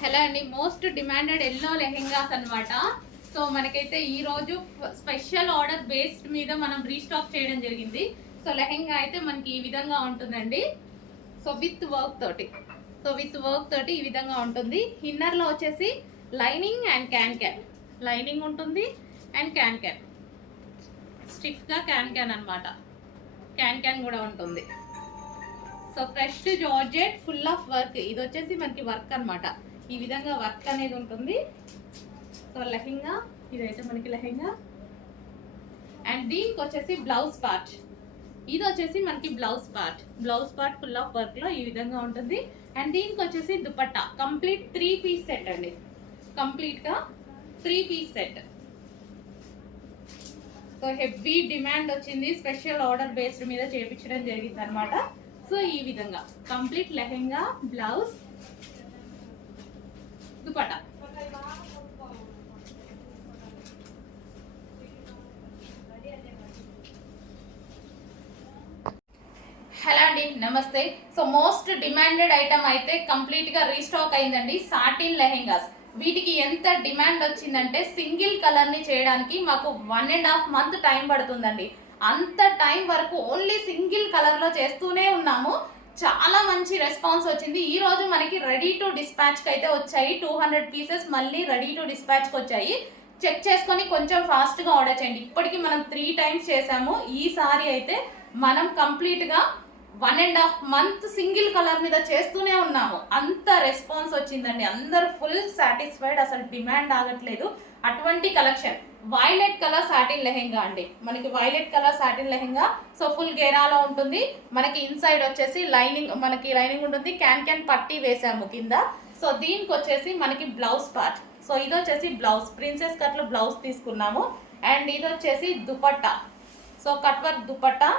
Hello అండి. Most demanded yellow lehengas అనమాట so మనకైతే ఈ రోజు స్పెషల్ ఆర్డర్ బేస్డ్ మీద మనం రీస్టాక్ చేయడం జరిగింది. సో లెహెంగా అయితే మనకి ఈ విధంగా ఉంటుందండి. సో విత్ వర్క్ తోటి. సో విత్ వర్క్ తోటి ఈ విధంగా ఉంటుంది. ఇన్నర్లో వచ్చేసి lining and can can lining ఉంటుంది అండ్ క్యాన్ క్యాన్ స్టిఫ్గా క్యాన్ క్యాన్ అనమాట క్యాన్ క్యాన్ కూడా ఉంటుంది. So fresh georgette full of work ఇది వచ్చేసి మనకి వర్క్ అనమాట ఈ విధంగా వర్క్ అనేది ఉంటుంది. సో లెహెంగా ఇదైతే మనకి లెహెంగా. అండ్ దీనికి వచ్చేసి బ్లౌజ్ పార్ట్. ఇది వచ్చేసి మనకి blouse part. Blouse part full of వర్క్లో ఈ విధంగా ఉంటుంది. అండ్ దీనికి వచ్చేసి dupatta. Complete three piece set అండి. కంప్లీట్గా three piece set. So heavy demand వచ్చింది. స్పెషల్ ఆర్డర్ బేస్డ్ మీద చేపించడం జరిగింది అనమాట సో ఈ విధంగా. Complete lehenga blouse dupatta hello అండి నమస్తే. సో మోస్ట్ డిమాండెడ్ ఐటమ్ అయితే కంప్లీట్గా రీస్టాక్ అయిందండి సాటిన్ లెహెంగాస్ వీటికి ఎంత డిమాండ్ వచ్చిందంటే సింగిల్ కలర్ని చేయడానికి మాకు one and half month time పడుతుందండి. అంత టైం వరకు ఓన్లీ సింగిల్ కలర్లో చేస్తూనే ఉన్నాము. చాలా మంచి రెస్పాన్స్ వచ్చింది. ఈ రోజు మనకి రెడీ టు డిస్పాచ్కి అయితే వచ్చాయి. టూ హండ్రెడ్ పీసెస్ మళ్ళీ రెడీ టు డిస్పాచ్కి వచ్చాయి. చెక్ చేసుకొని కొంచెం ఫాస్ట్గా ఆర్డర్ చేయండి. ఇప్పటికి మనం త్రీ టైమ్స్ చేసాము ఈసారి అయితే మనం కంప్లీట్గా one and half month single colour మీద చేస్తూనే ఉన్నాము. అంత రెస్పాన్స్ వచ్చిందండి. అందరు ఫుల్ సాటిస్ఫైడ్ అసలు డిమాండ్ ఆగట్లేదు. అటువంటి collection violet colour satin lehenga అండి. మనకి violet colour satin lehenga so full గేరాలో ఉంటుంది. మనకి ఇన్సైడ్ వచ్చేసి లైనింగ్ మనకి లైనింగ్ ఉంటుంది. క్యాన్ క్యాన్ పట్టి వేసాము కింద. సో దీనికి వచ్చేసి మనకి బ్లౌజ్ పార్ట్ సో ఇది వచ్చేసి బ్లౌజ్ ప్రిన్సెస్ కట్లో బ్లౌజ్ తీసుకున్నాము. అండ్ ఇది వచ్చేసి dupatta. So cut work dupatta.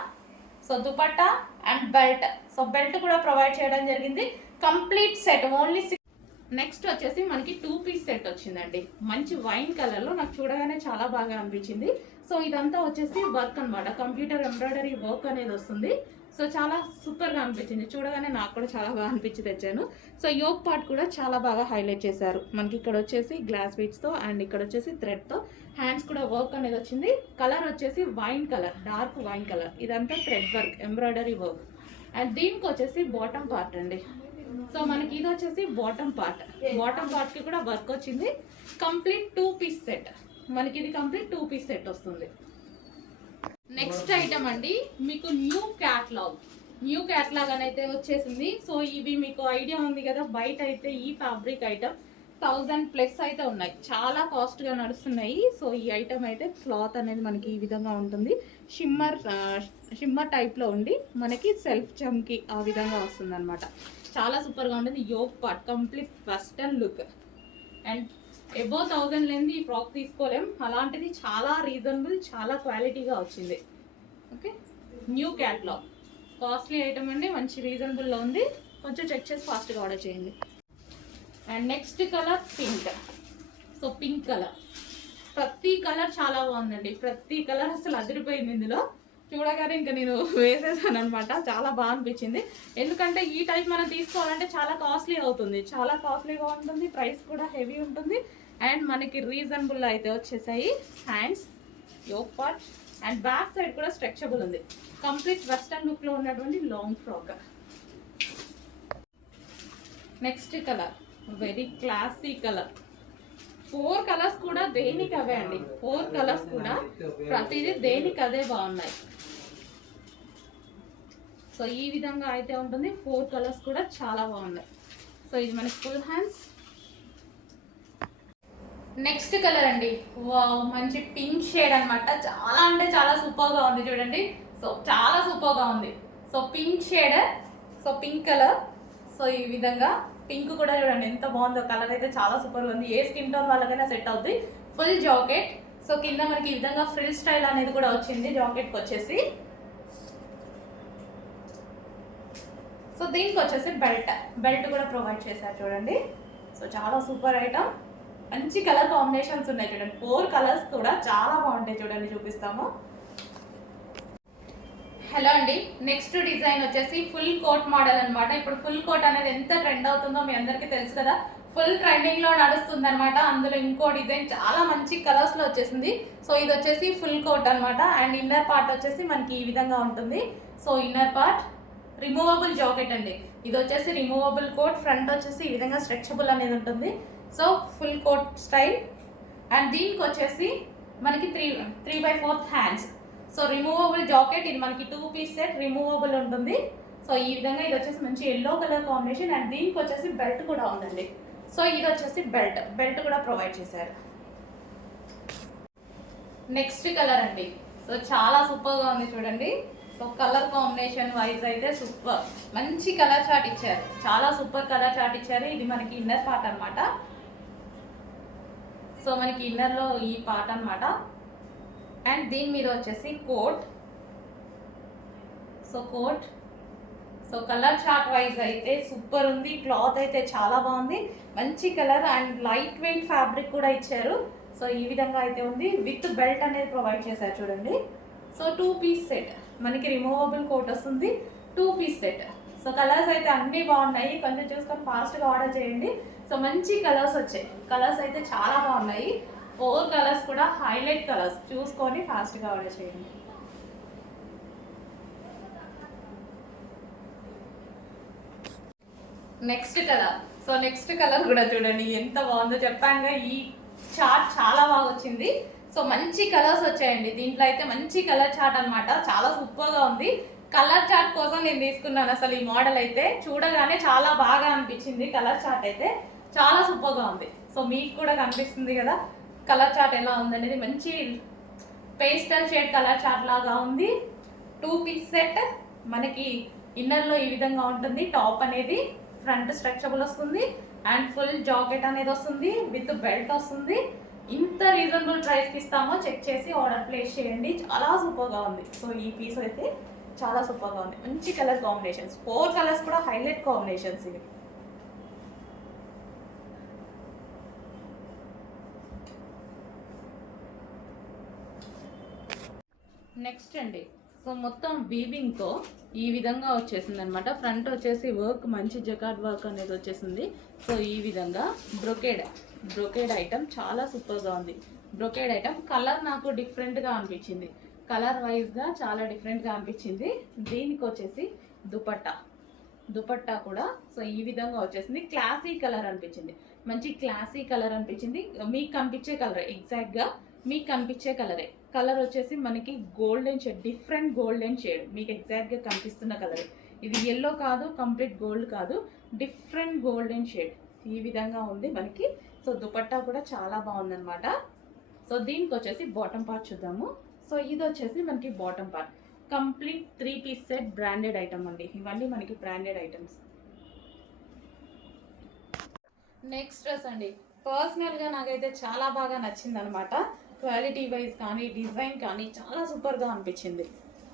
So dupatta and belt so belt కూడా ప్రొవైడ్ చేయడం జరిగింది. కంప్లీట్ సెట్ ఓన్లీ నెక్స్ట్ వచ్చేసి మనకి టూ పీస్ సెట్ వచ్చిందండి. మంచి వైన్ కలర్లో నాకు చూడగానే చాలా బాగా అనిపించింది. సో ఇదంతా వచ్చేసి వర్క్ అన్నమాట. కంప్యూటర్ ఎంబ్రాయిడరీ వర్క్ అనేది వస్తుంది. సో చాలా సూపర్గా అనిపించింది. చూడగానే నాకు కూడా చాలా బాగా అనిపించి తెచ్చాను. సో యోగ్ పార్ట్ కూడా చాలా బాగా హైలైట్ చేశారు. మనకి ఇక్కడ వచ్చేసి గ్లాస్ బీట్స్తో అండ్ ఇక్కడ వచ్చేసి థ్రెడ్తో హ్యాండ్స్ కూడా వర్క్ అనేది వచ్చింది. కలర్ వచ్చేసి wine colour dark wine colour ఇదంతా thread work embroidery work and దీనికి వచ్చేసి బాటమ్ పార్ట్ అండి. సో మనకి ఇది వచ్చేసి బాటమ్ పార్ట్ బాటమ్ పార్ట్కి కూడా వర్క్ వచ్చింది. కంప్లీట్ టూ పీస్ సెట్ మనకి ఇది కంప్లీట్ టూ పీస్ సెట్ వస్తుంది. నెక్స్ట్ ఐటమ్ అండి మీకు న్యూ క్యాట్లాగ్ న్యూ క్యాట్లాగ్ అని అయితే వచ్చేసింది. సో ఇవి మీకు ఐడియా ఉంది కదా బయట అయితే ఈ ఫ్యాబ్రిక్ ఐటమ్ థౌజండ్ ప్లస్ అయితే ఉన్నాయి. చాలా కాస్ట్గా నడుస్తున్నాయి. సో ఈ ఐటమ్ అయితే క్లాత్ అనేది మనకి ఈ విధంగా ఉంటుంది. షిమ్మర్ షిమ్మర్ టైప్లో ఉండి మనకి సెల్ఫ్ చమ్కి ఆ విధంగా వస్తుంది అనమాట చాలా సూపర్గా ఉంటుంది yoke part complete western look. And above thousand లేని ఈ ఫ్రాక్ తీసుకోలేం. అలాంటిది చాలా రీజనబుల్ చాలా క్వాలిటీగా వచ్చింది. Okay? New catalogue. Costly item అండి మంచి రీజనబుల్లో ఉంది. కొంచెం చెక్ చేసి ఫాస్ట్గా ఆర్డర్ చేయండి. And next colour pink. So pink colour. ప్రతి కలర్ చాలా బాగుందండి. ప్రతి కలర్ అసలు అదిరిపోయింది ఇందులో. చూడగానే ఇంకా నేను వేసేసాను అనమాట చాలా బాగా అనిపించింది. ఎందుకంటే ఈ టైప్ మనం తీసుకోవాలంటే చాలా కాస్ట్లీ అవుతుంది. చాలా కాస్ట్లీగా ఉంటుంది ప్రైస్ కూడా హెవీ ఉంటుంది. అండ్ మనకి రీజనబుల్ అయితే వచ్చేసాయి. Hands yoke part and back side కూడా స్ట్రెచబుల్ ఉంది. కంప్లీట్ వెస్టర్న్ లుక్లో ఉన్నటువంటి long frock next colour very classy colour four colours కూడా దేనికి అవే అండి? ఫోర్ కలర్స్ కూడా ప్రతిదీ దేనికి అదే బాగున్నాయి. సో ఈ విధంగా అయితే ఉంటుంది. ఫోర్ కలర్స్ కూడా చాలా బాగున్నాయి. సో ఇది మనకి ఫుల్ హ్యాండ్స్ నెక్స్ట్ కలర్ అండి. వావ్ మంచి పింక్ షేడ్ అన్నమాట. చాలా అంటే చాలా సూపర్గా ఉంది చూడండి. సో చాలా సూపర్గా ఉంది. So pink shade so pink colour so ఈ విధంగా పింక్ కూడా చూడండి ఎంత బాగుందో కలర్ అయితే చాలా సూపర్గా ఉంది. ఏ స్కిన్ టోన్ వాళ్ళకైనా సెట్ అవుతుంది ఫుల్ జాకెట్. సో కింద మనకి ఈ విధంగా ఫ్రిల్ స్టైల్ అనేది కూడా వచ్చింది జాకెట్కి వచ్చేసి. సో దీనికి వచ్చేసి బెల్ట్ బెల్ట్ కూడా ప్రొవైడ్ చేశారు చూడండి. సో చాలా సూపర్ ఐటమ్ మంచి కలర్ కాంబినేషన్స్ ఉన్నాయి చూడండి. ఫోర్ కలర్స్ కూడా చాలా బాగుంటాయి చూడండి చూపిస్తాము. హలో అండి. నెక్స్ట్ డిజైన్ వచ్చేసి ఫుల్ కోట్ మోడల్ అనమాట ఇప్పుడు ఫుల్ కోట్ అనేది ఎంత ట్రెండ్ అవుతుందో మీ అందరికీ తెలుసు కదా. ఫుల్ ట్రెండింగ్లో నడుస్తుంది అనమాట అందులో ఇంకో డిజైన్ చాలా మంచి కలర్స్లో వచ్చేసింది. సో ఇది వచ్చేసి ఫుల్ కోట్ అనమాట అండ్ ఇన్నర్ పార్ట్ వచ్చేసి మనకి ఈ విధంగా ఉంటుంది. So inner part removable jacket అండి. ఇది వచ్చేసి రిమూవబుల్ కోట్. ఫ్రంట్ వచ్చేసి ఈ విధంగా స్ట్రెచబుల్ అనేది ఉంటుంది. So full coat style. And దీనికి వచ్చేసి మనకి three three by fourth hands. So removable jacket ఇది మనకి టూ పీస్ సెట్ రిమూవబుల్ ఉంటుంది. సో ఈ విధంగా ఇది వచ్చేసి మంచి ఎల్లో కలర్ కాంబినేషన్ అండ్ దీనికి వచ్చేసి బెల్ట్ కూడా ఉందండి. సో ఇది వచ్చేసి బెల్ట్ బెల్ట్ కూడా ప్రొవైడ్ చేశారు. నెక్స్ట్ కలర్ అండి. సో చాలా సూపర్గా ఉంది చూడండి. సో కలర్ కాంబినేషన్ వైజ్ అయితే సూపర్ మంచి కలర్ చాట్ ఇచ్చారు. చాలా సూపర్ కలర్ చాట్ ఇచ్చారు. ఇది మనకి ఇన్నర్ పార్ట్ అనమాట సో మనకి ఇన్నర్లో ఈ పార్ట్ అనమాట అండ్ దీని మీద వచ్చేసి coat so coat so colour chart wise అయితే సూపర్ ఉంది. క్లాత్ అయితే చాలా బాగుంది. మంచి colour and light weight fabric కూడా ఇచ్చారు. సో ఈ విధంగా అయితే ఉంది. విత్ బెల్ట్ అనేది ప్రొవైడ్ చేశారు చూడండి. సో టూ పీస్ సెట్ మనకి రిమూవబుల్ కోట్ వస్తుంది. Two piece set so colours అయితే అన్నీ బాగున్నాయి. కొంచెం చూసుకొని ఫాస్ట్గా ఆర్డర్ చేయండి. సో మంచి కలర్స్ వచ్చాయి. కలర్స్ అయితే చాలా బాగున్నాయి. ఫోర్ కలర్స్ కూడా హైలైట్ కలర్స్. చూసుకొని ఫాస్ట్గా ఆర్డర్ చేయండి. Next colour so next colour కూడా చూడండి. ఎంత బాగుందో చెప్పానుగా ఈ చార్ట్ చాలా బాగా వచ్చింది. సో మంచి కలర్స్ వచ్చాయండి. దీంట్లో అయితే మంచి కలర్ చార్ట్ అనమాట చాలా సూపర్గా ఉంది. కలర్ చార్ట్ కోసం నేను తీసుకున్నాను అసలు ఈ మోడల్ అయితే. చూడగానే చాలా బాగా అనిపించింది కలర్ చార్ట్ అయితే. చాలా సూపర్గా ఉంది. సో మీకు కూడా కనిపిస్తుంది కదా. కలర్ చాట్ ఎలా ఉందనేది మంచి పేస్టల్ షేడ్ కలర్ చాట్ లాగా ఉంది. Two piece set. మనకి ఇన్నర్లో ఈ విధంగా ఉంటుంది. టాప్ అనేది ఫ్రంట్ స్ట్రక్చబుల్ వస్తుంది. అండ్ ఫుల్ జాకెట్ అనేది వస్తుంది. విత్ బెల్ట్ వస్తుంది. ఇంత రీజనబుల్ ప్రైస్కి ఇస్తామో చెక్ చేసి ఆర్డర్ ప్లేస్ చేయండి. చాలా సూపర్గా ఉంది. సో ఈ పీస్ అయితే చాలా సూపర్గా ఉంది. మంచి కలర్ కాంబినేషన్స్. ఫోర్ కలర్స్ కూడా హైలైట్ కాంబినేషన్స్ ఇవి. నెక్స్ట్ అండి. సో మొత్తం వీవింగ్తో ఈ విధంగా వచ్చేసింది అనమాట ఫ్రంట్ వచ్చేసి వర్క్ మంచి జకాట్ వర్క్ అనేది వచ్చేసింది. సో ఈ విధంగా బ్రొకేడ్ బ్రొకేడ్ ఐటమ్ చాలా సూపర్గా ఉంది. బ్రొకేడ్ ఐటమ్ కలర్ నాకు డిఫరెంట్గా అనిపించింది. కలర్ వైజ్గా చాలా డిఫరెంట్గా అనిపించింది. దీనికి వచ్చేసి దుపట్టా. దుపట్టా కూడా సో ఈ విధంగా వచ్చేసింది. క్లాసీ కలర్ అనిపించింది. మంచి క్లాసీ కలర్ అనిపించింది. మీకు కనిపించే కలర్ ఎగ్జాక్ట్గా మీకు కనిపించే కలరే కలర్ వచ్చేసి మనకి golden shade different golden shade. మీకు ఎగ్జాక్ట్గా కనిపిస్తున్న కలర్. ఇది ఎల్లో కాదు కంప్లీట్ గోల్డ్ కాదు డిఫరెంట్ గోల్డెన్ షేడ్. ఈ విధంగా ఉంది మనకి. సో దుపట్టా కూడా చాలా బాగుందనమాట సో దీనికి వచ్చేసి బాటమ్ పార్ట్ చూద్దాము. సో ఇది వచ్చేసి మనకి bottom part complete three piece set branded item అండి. ఇవన్నీ మనకి బ్రాండెడ్ ఐటమ్స్ నెక్స్ట్ డ్రెస్ అండి. పర్సనల్గా నాకైతే చాలా బాగా నచ్చింది అనమాట క్వాలిటీ వైజ్ కానీ డిజైన్ కానీ చాలా సూపర్గా అనిపించింది.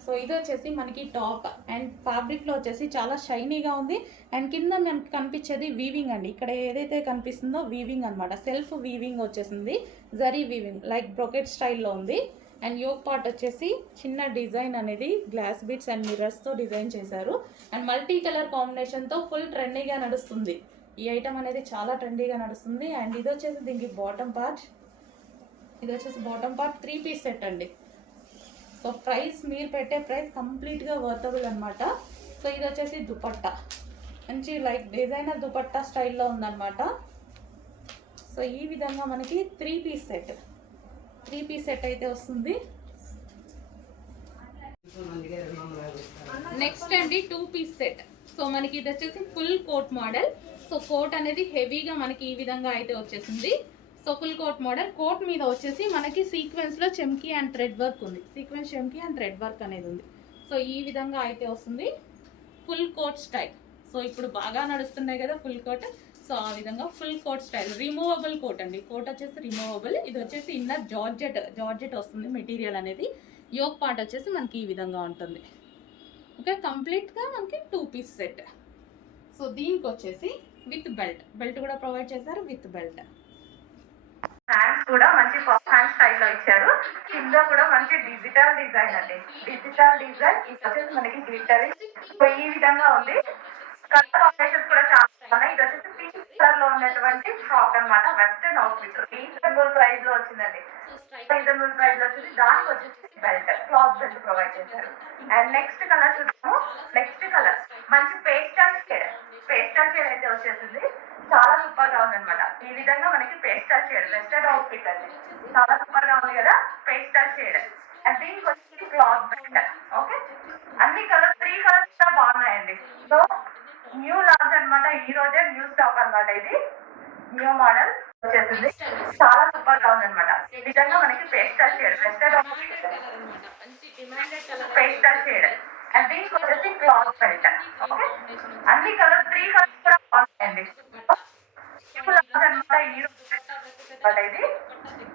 సో ఇది వచ్చేసి మనకి టాప్ అండ్ ఫ్యాబ్రిక్లో వచ్చేసి చాలా షైనీగా ఉంది. అండ్ కింద మనకి కనిపించేది వీవింగ్ అండి. ఇక్కడ ఏదైతే కనిపిస్తుందో వీవింగ్ అనమాట సెల్ఫ్ వీవింగ్ వచ్చేసింది. జరీ వీవింగ్ లైక్ బ్రొకెట్ స్టైల్లో ఉంది. అండ్ యోగ్ పార్ట్ వచ్చేసి చిన్న డిజైన్ అనేది గ్లాస్ బిట్స్ అండ్ మిర్రర్స్తో డిజైన్ చేశారు. అండ్ మల్టీ కలర్ కాంబినేషన్తో ఫుల్ ట్రెండీగా నడుస్తుంది. ఈ ఐటమ్ అనేది చాలా ట్రెండీగా నడుస్తుంది. అండ్ ఇది వచ్చేసి దీనికి బాటమ్ పార్ట్. ఇది వచ్చేసి bottom part three piece set అండి. సో ప్రైస్ మీరు పెట్టే ప్రైస్ కంప్లీట్గా వర్తబుల్ అనమాట సో ఇది వచ్చేసి దుపట్టా. మంచి లైక్ డిజైనర్ దుపట్టా స్టైల్లో ఉందన్నమాట. సో ఈ విధంగా మనకి three piece set three piece set అయితే వస్తుంది. నెక్స్ట్ అండి టూ పీస్ సెట్ సో మనకి ఇది వచ్చేసి full coat model so coat అనేది హెవీగా మనకి ఈ విధంగా అయితే వచ్చేసింది. So full coat model. Coat మీద వచ్చేసి మనకి సీక్వెన్స్లో చెమ్కీ అండ్ థ్రెడ్ వర్క్ ఉంది. సీక్వెన్స్ చెమ్కీ అండ్ థ్రెడ్ వర్క్ అనేది ఉంది. సో ఈ విధంగా అయితే వస్తుంది ఫుల్ కోట్ స్టైల్ సో ఇప్పుడు బాగా నడుస్తున్నాయి కదా ఫుల్ కోట్ సో ఆ విధంగా full coat style removable coat అండి. కోట్ వచ్చేసి రిమూవబుల్ ఇది వచ్చేసి ఇన్నర్ జార్జెట్ జార్జెట్ వస్తుంది మెటీరియల్ అనేది. యోగ్ పార్ట్ వచ్చేసి మనకి ఈ విధంగా ఉంటుంది. ఓకే కంప్లీట్గా మనకి టూ పీస్ సెట్ సో దీనికి వచ్చేసి విత్ బెల్ట్ బెల్ట్ కూడా ప్రొవైడ్ చేశారు విత్ బెల్ట్ హ్యాండ్స్ కూడా మంచి పఫ్ హ్యాండ్ స్టైల్లో ఇచ్చారు. కింద కూడా మంచి డిజిటల్ డిజైన్ అండి. డిజిటల్ డిజైన్ ఇది వచ్చేసి మనకి గ్లిటరీ సో ఈ విధంగా ఉంది. కలర్ కాంబినేషన్స్ కూడా చాలా ఉన్నాయి. ఇది వచ్చేసి పింక్ కలర్లో ఉన్నటువంటి ఫ్రాక్ అన్నమాట. వెస్టర్న్ అవుట్ఫిట్ రీజనబుల్ ప్రైస్లో వచ్చిందండి. రీజనబుల్ ప్రైస్లో వచ్చింది. దానికి వచ్చేసి బెల్ట్ క్లాత్ బెల్ట్ ప్రొవైడ్ చేశారు. అండ్ నెక్స్ట్ కలర్ చూద్దాము. నెక్స్ట్ కలర్ మంచి పేస్టల్ షేడ్ పేస్టల్ షేడ్ అయితే వచ్చేసింది. చాలా సూపర్గా ఉంది అనమాట ఈ విధంగా మనకి పేస్టల్ షేడ్ వెస్టర్న్ అవుట్ఫిట్ అండి. చాలా సూపర్గా ఉంది కదా పేస్టల్ షేడ్ అండ్ దీనికి వచ్చేసి క్లాత్ బెల్ట్ ఓకే అన్ని కలర్స్ త్రీ కలర్స్ కూడా బాగున్నాయండి. సో న్యూ లాంచ్ అన్నమాట. ఈ రోజే న్యూ స్టాక్ అన్నమాట ఇది. న్యూ మోడల్ వచ్చేసింది. చాలా సూపర్గా ఉంది అనమాట ఈ విధంగా మనకి pastel shade western pastel shade and దీనికి వచ్చేసి క్లాత్ బెల్ట్ ఓకే అన్ని కలర్ త్రీ కలర్స్ కూడా బాగుంటాయండి న్యూ అనమాట ఇది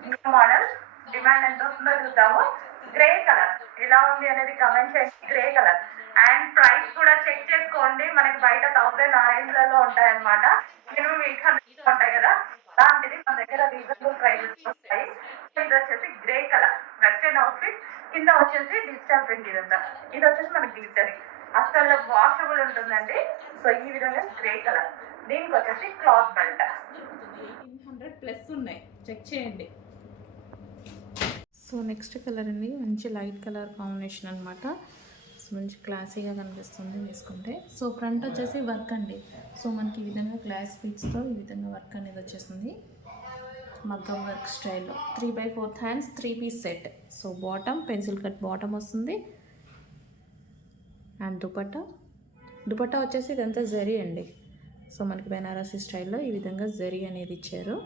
న్యూ మోడల్ డిమాండ్ ఎంత వస్తుందో చూద్దాము గ్రే కలర్ ఎలా ఉంది అనేది కమెంట్ చేయండి. గ్రే కలర్ అండ్ ప్రైస్ కూడా చెక్ చేసుకోండి. మనకి బయట థౌసండ్ ఆ రేంజ్లలో ఉంటాయన్నమాట. మినిమం ఎయిట్ హండ్రెడ్ ఉంటాయి కదా. అలాంటిది మన దగ్గర రీజనబుల్ ప్రైజెస్ సో ఇది వచ్చేసి గ్రే కలర్ వెస్టర్న్ అవుట్ఫిట్ కింద వచ్చేసి డిజిటల్ ప్రింట్ ఇదంతా. ఇది వచ్చేసి మనకి గ్లిటరింగ్ అసలు వాషబుల్ ఉంటుందండి. సో ఈ విధంగా గ్రే కలర్ దీనికి వచ్చేసి cloth belt eighteen hundred plus ఉన్నాయి. చెక్ చేయండి. సో నెక్స్ట్ కలర్ అండి. మంచి లైట్ కలర్ కాంబినేషన్ అనమాట మంచి క్లాసీగా కనిపిస్తుంది వేసుకుంటే సో ఫ్రంట్ వచ్చేసి వర్క్ అండి. సో మనకి ఈ విధంగా గ్లాస్ ఫిట్స్తో ఈ విధంగా వర్క్ అనేది వచ్చేస్తుంది. మగ్గం వర్క్ స్టైల్లో. Three by fourth hands three piece set. So bottom pencil cut bottom వస్తుంది. అండ్ దుపట్టా. దుపట్టా వచ్చేసి ఇదంతా జరీ అండి. సో మనకి బెనారసీ స్టైల్లో ఈ విధంగా జరీ అనేది ఇచ్చారు.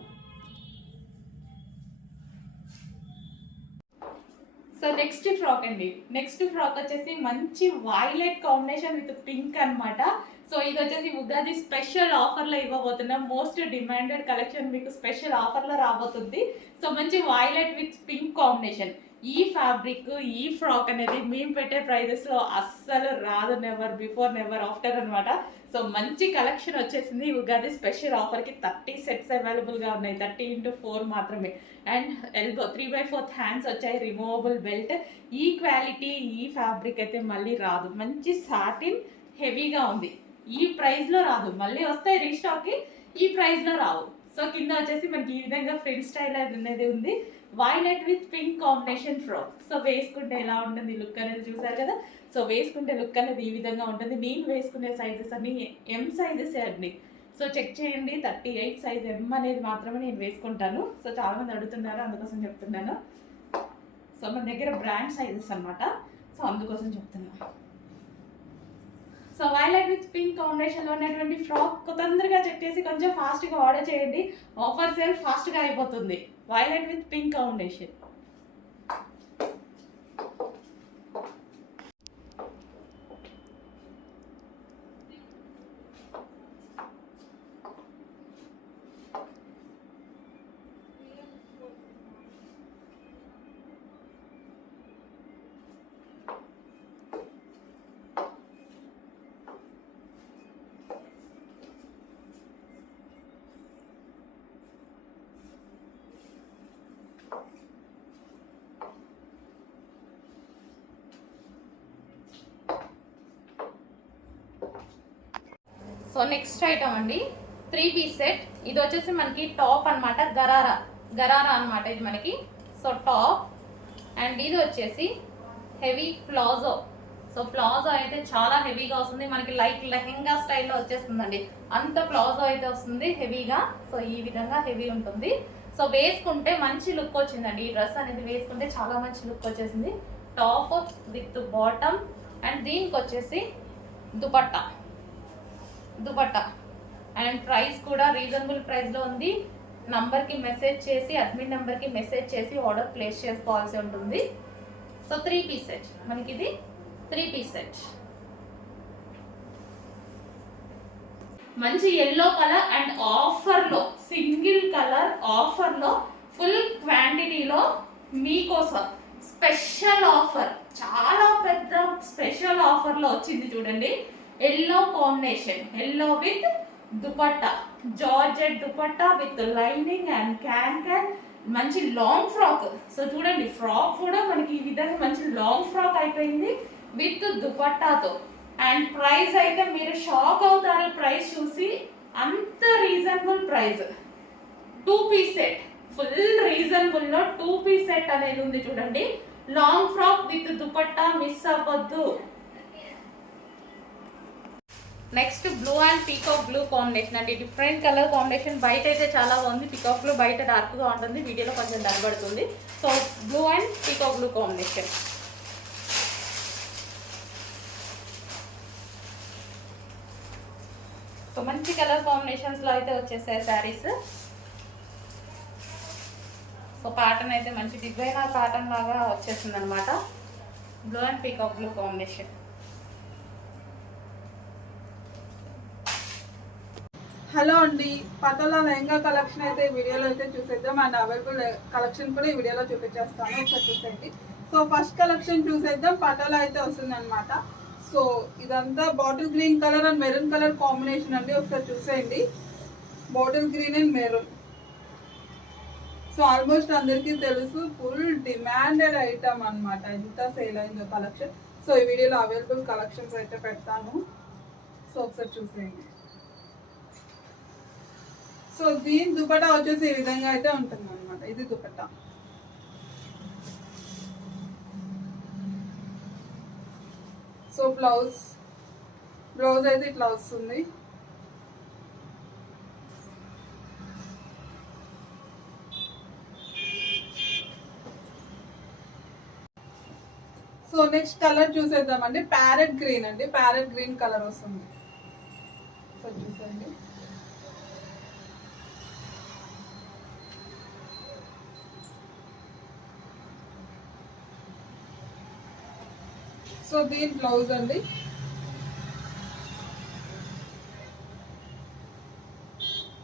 సో నెక్స్ట్ ఫ్రాక్ అండి. నెక్స్ట్ ఫ్రాక్ వచ్చేసి మంచి వైలెట్ కాంబినేషన్ విత్ పింక్ అన్నమాట. సో ఇది వచ్చేసి ఉగాది స్పెషల్ ఆఫర్లో ఇవ్వబోతున్నాం మోస్ట్ డిమాండెడ్ కలెక్షన్ మీకు స్పెషల్ ఆఫర్లో రాబోతుంది. సో మంచి వైలెట్ విత్ పింక్ కాంబినేషన్ ఈ ఫ్యాబ్రిక్ ఈ ఫ్రాక్ అనేది మేము పెట్టే ప్రైజెస్లో అస్సలు రాదు నెవర్ బిఫోర్ నెవర్ ఆఫ్టర్ అన్నమాట. సో మంచి కలెక్షన్ వచ్చేసింది. ఉగాది స్పెషల్ ఆఫర్కి థర్టీ సెట్స్ అవైలబుల్గా ఉన్నాయి. థర్టీ ఇంటూ ఫోర్ మాత్రమే. And elbow three by fourth hands వచ్చాయి. రిమూవబుల్ బెల్ట్ ఈ క్వాలిటీ ఈ ఫ్యాబ్రిక్ అయితే మళ్ళీ రాదు. మంచి సాటిన్ హెవీగా ఉంది. ఈ ప్రైస్లో రాదు. మళ్ళీ వస్తాయి రీస్టాక్కి ఈ ప్రైస్లో రావు. సో కింద వచ్చేసి మనకి ఈ విధంగా ఫ్రెండ్ స్టైల్ అది అనేది ఉంది. Violet with pink combination frock so వేసుకుంటే ఎలా ఉంటుంది లుక్ అనేది చూసారు కదా? సో వేసుకుంటే లుక్ అనేది ఈ విధంగా ఉంటుంది. నేను వేసుకునే సైజెస్ అన్ని ఎం సైజెస్ అండి. సో చెక్ చేయండి. థర్టీ ఎయిట్ సైజ్ ఎం అనేది మాత్రమే నేను వేసుకుంటాను. సో చాలా మంది అడుగుతున్నారు అందుకోసం చెప్తున్నాను. సో మన దగ్గర బ్రాండ్ సైజెస్ అన్నమాట. సో అందుకోసం చెప్తున్నాను. సో వైలెట్ విత్ పింక్ కాంబినేషన్లో ఉన్నటువంటి ఫ్రాక్ తొందరగా చెక్ చేసి కొంచెం ఫాస్ట్గా ఆర్డర్ చేయండి. ఆఫర్ సేల్ ఫాస్ట్గా అయిపోతుంది. Violet with pink combination so next item అండి. త్రీ పీస్ సెట్ ఇది వచ్చేసి మనకి టాప్ అనమాట గరారా. గరారా అనమాట ఇది మనకి. సో టాప్ అండ్ ఇది వచ్చేసి హెవీ ప్లాజో. సో ప్లాజో అయితే చాలా హెవీగా వస్తుంది. మనకి లైక్ లెహెంగా స్టైల్లో వచ్చేస్తుందండి. అంత ప్లాజో అయితే వస్తుంది హెవీగా సో ఈ విధంగా హెవీ ఉంటుంది. సో వేసుకుంటే మంచి లుక్ వచ్చిందండి. ఈ డ్రెస్ అనేది వేసుకుంటే చాలా మంచి లుక్ వచ్చేసింది. టాప్ విత్ బాటమ్ అండ్ దీనికి వచ్చేసి దుపట్టా. దుపట్టా. అండ్ ప్రైస్ కూడా రీజనబుల్ ప్రైస్లో ఉంది. నంబర్కి మెసేజ్ చేసి అడ్మిన్ నెంబర్కి మెసేజ్ చేసి ఆర్డర్ ప్లేస్ చేసుకోవాల్సి ఉంటుంది. సో త్రీ పీస్ సెట్ మనకి ఇది త్రీ పీస్ సెట్ మంచి ఎల్లో కలర్ అండ్ ఆఫర్లో సింగిల్ కలర్ ఆఫర్లో ఫుల్ క్వాంటిటీలో మీకోసం స్పెషల్ ఆఫర్ చాలా పెద్ద స్పెషల్ ఆఫర్లో వచ్చింది చూడండి. Yellow combination yellow with dupatta georgette dupatta with lining and can can మంచి లాంగ్ ఫ్రాక్ సో చూడండి ఫ్రాక్ కూడా మనకి ఈ విధంగా మంచి లాంగ్ ఫ్రాక్ అయిపోయింది విత్ దుపట్టాతో అండ్ ప్రైస్ అయితే మీరు షాక్ అవుతారు ప్రైస్ చూసి అంత reasonable price two piece set full రీజనబుల్లో two piece set అనేది ఉంది చూడండి. Long frock with dupatta miss అవ్వద్దు. Next blue and peacock blue combination అండి. డిఫరెంట్ కలర్ కాంబినేషన్ బయట అయితే చాలా బాగుంది. పీకాక్ బ్లూ బయట డార్క్గా ఉంటుంది. వీడియోలో కొంచెం దనబడుతుంది so blue and peacock blue combination. So మంచి కలర్ కాంబినేషన్స్లో అయితే వచ్చేసాయి శారీస్. సో ప్యాటర్న్ అయితే మంచి డిజైనర్ ప్యాటర్న్ లాగా వచ్చేసింది అనమాట blue and peacock blue combination. Hello అండి. పటోలా లెహంగా కలెక్షన్ అయితే ఈ వీడియోలో అయితే చూసేద్దాం. అండ్ అవైలబుల్ కలెక్షన్ కూడా ఈ వీడియోలో చూపించేస్తాను. ఒకసారి చూసేయండి. సో ఫస్ట్ కలెక్షన్ చూసేద్దాం. పటోలా అయితే వస్తుంది అనమాట సో ఇదంతా bottle green colour and maroon colour combination అండి. ఒకసారి చూసేయండి. Bottle green and maroon. So almost అందరికీ తెలుసు ఫుల్ డిమాండెడ్ ఐటమ్ అనమాట ఎంత సేల్ అయిందో కలెక్షన్. సో ఈ వీడియోలో అవైలబుల్ కలెక్షన్స్ అయితే పెడతాను. సో ఒకసారి చూసేయండి. సో దీని దుపట్టా వచ్చేసి ఈ విధంగా అయితే ఉంటుంది అనమాట ఇది దుపట్టా. సో బ్లౌజ్ బ్లౌజ్ అయితే ఇట్లా వస్తుంది. సో నెక్స్ట్ కలర్ చూసేద్దామండి. ప్యారెట్ గ్రీన్ అండి. ప్యారెట్ గ్రీన్ కలర్ వస్తుంది సో చూసండి సో దీని బ్లౌజ్ అండి.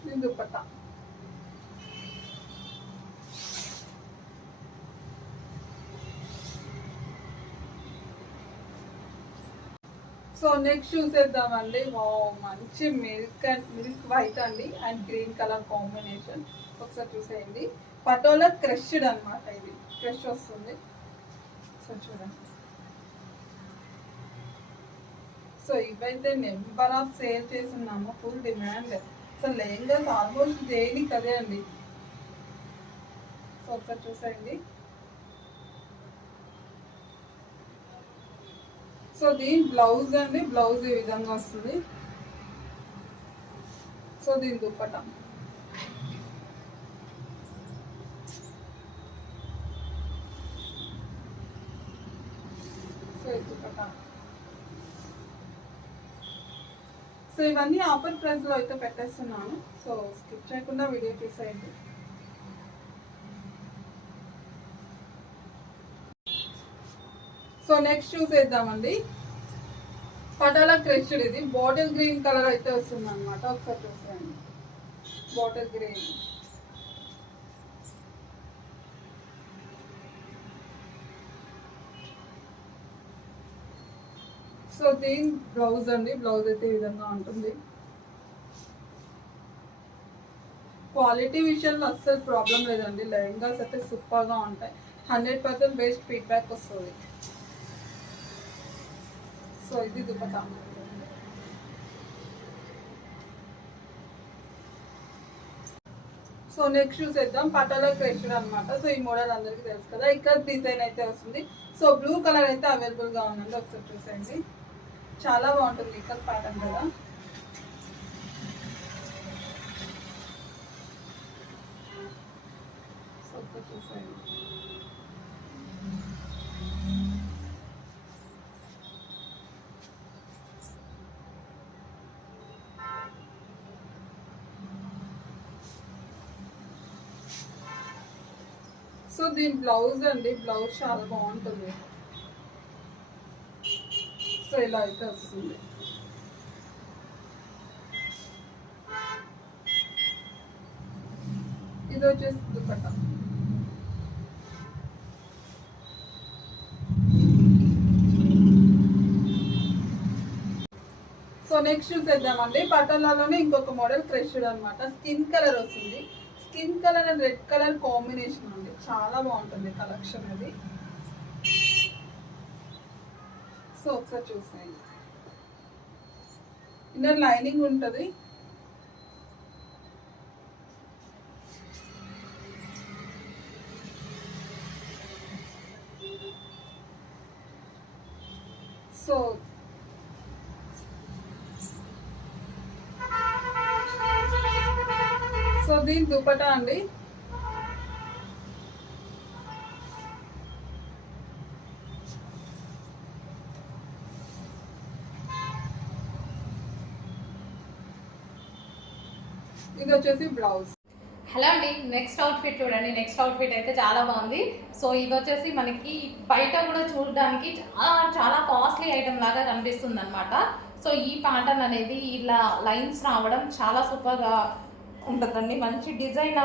దీని దుపట్టా. సో నెక్స్ట్ చూసేద్దామండి. వావ్ మంచి మిల్క్ అండ్ మిల్క్ వైట్ అండి అండ్ గ్రీన్ కలర్ కాంబినేషన్. ఒకసారి చూసేయండి. పటోలా క్రష్డ్ అన్నమాట ఇది. క్రష్ వస్తుంది. సో చూడండి. సో ఇవైతే నెంబర్ ఆఫ్ సేల్ చేస్తున్నాము full demand so lehengas almost daily కదే అండి. సో ఒకసారి చూసేయండి. సో దీని బ్లౌజ్ అండి. బ్లౌజ్ ఈ విధంగా వస్తుంది. సో దీని దుప్పటం సో ఇది దుప్పట సో ఇవన్నీ ఆఫర్ ప్రైస్లో అయితే పెట్టేస్తున్నాను. సో స్కిప్ చేయకుండా వీడియో చూసేయండి సో నెక్స్ట్ చూసేద్దామండి. పటాల క్రెష్డ్ ఇది. బాటిల్ గ్రీన్ కలర్ అయితే వస్తుంది అనమాట ఒకసారి చూసేయండి. బాటిల్ గ్రీన్ సో దీని బ్లౌజ్ అండి బ్లౌజ్ అయితే ఈ విధంగా ఉంటుంది. క్వాలిటీ విషయంలో అస్సలు ప్రాబ్లం లేదండి. లెహంగాస్ అయితే సూపర్గా ఉంటాయి. హండ్రెడ్ పర్సెంట్ బెస్ట్ ఫీడ్బ్యాక్ వస్తుంది. సో ఇది దుపట్టా. సో నెక్స్ట్ చూసేద్దాం పటాలా క్రెషన్ అనమాట సో ఈ మోడల్ అందరికీ తెలుసు కదా. ఇక్కడ డిజైన్ అయితే వస్తుంది. సో బ్లూ కలర్ అయితే అవైలబుల్గా ఉందండి. ఒకసారి చూసేయండి. చాలా బాగుంటుంది ఇక్కడ ప్యాటర్న్ కదా సో సో దీని బ్లౌజ్ అండి బ్లౌజ్ చాలా బాగుంటుంది. ఇలా అయితే వస్తుంది. ఇది వచ్చేసి దుపట్టా. సో నెక్స్ట్ చూసేద్దామండి పటోలాలోనే ఇంకొక మోడల్ క్రెష్డ్ అనమాట స్కిన్ కలర్ వస్తుంది. Skin colour and red colour combination అండి చాలా బాగుంటుంది కలెక్షన్ అది. సో ఒకసారి చూసేయండి ఇన్నర్ లైనింగ్ ఉంటుంది. సో సో దీని దుపటా అండి. ఇది వచ్చేసి బ్లౌజ్. హలో అండి నెక్స్ట్ అవుట్ఫిట్ చూడండి. నెక్స్ట్ అవుట్ఫిట్ అయితే చాలా బాగుంది. సో ఇది వచ్చేసి మనకి బయట కూడా చూడడానికి చాలా చాలా కాస్ట్లీ ఐటమ్ లాగా కనిపిస్తుంది అనమాట సో ఈ ప్యాటర్న్ అనేది ఇలా లైన్స్ రావడం చాలా సూపర్గా ఉంటుందండి. మంచి డిజైన్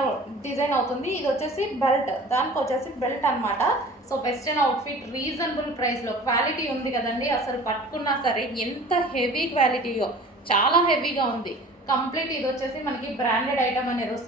డిజైన్ అవుతుంది. ఇది వచ్చేసి బెల్ట్ దానికి వచ్చేసి బెల్ట్ అనమాట సో వెస్ట్రన్ అవుట్ఫిట్ రీజనబుల్ ప్రైస్లో క్వాలిటీ ఉంది కదండి. అసలు పట్టుకున్నా సరే ఎంత హెవీ క్వాలిటీయో చాలా హెవీగా ఉంది. కంప్లీట్ ఇది వచ్చేసి మనకి బ్రాండెడ్ ఐటమ్ అనేది వస్తుంది.